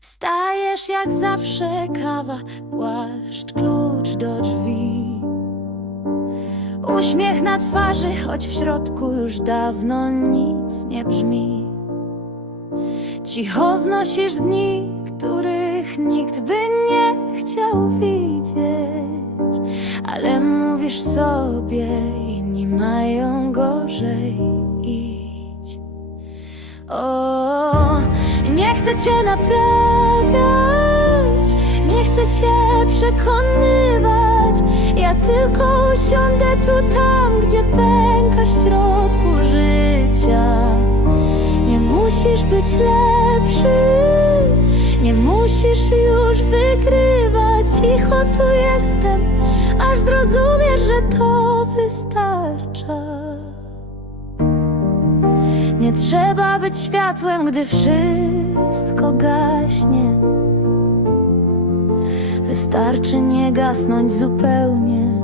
Wstajesz jak zawsze, kawa, płaszcz, klucz do drzwi. Uśmiech na twarzy, choć w środku już dawno nic nie brzmi. Cicho znosisz dni, których nikt by nie chciał widzieć, ale mówisz sobie, inni mają gorzej. Idź. O, chcę cię naprawiać, nie chcę cię przekonywać. Ja tylko usiądę tu tam, gdzie pękasz w środku życia. Nie musisz być lepszy, nie musisz już wygrywać. Cicho tu jestem, aż zrozumiesz, że to wystarcza. Nie trzeba być światłem, gdy wszystko gaśnie. Wystarczy nie gasnąć zupełnie,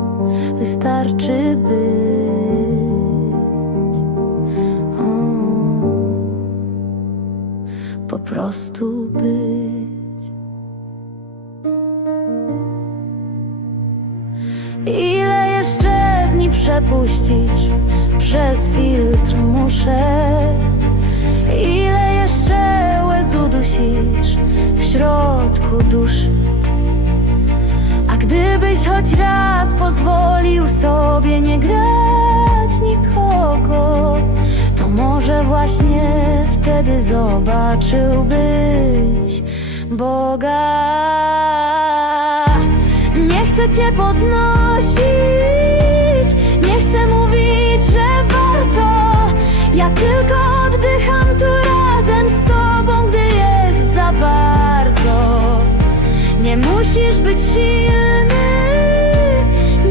wystarczy być. O, po prostu być. Przepuścisz przez filtr muszę? Ile jeszcze łez udusisz w środku duszy? A gdybyś choć raz pozwolił sobie nie grać nikogo, to może właśnie wtedy zobaczyłbyś Boga. Nie chcę cię podnosić, musisz być silny,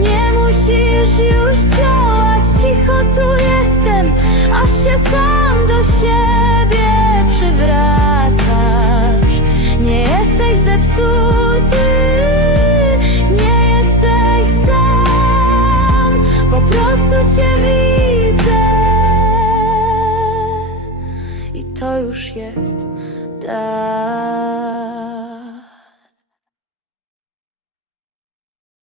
nie musisz już działać. Cicho tu jestem, aż się sam do siebie przywracasz. Nie jesteś zepsuty, nie jesteś sam, po prostu cię widzę. I to już jest tak.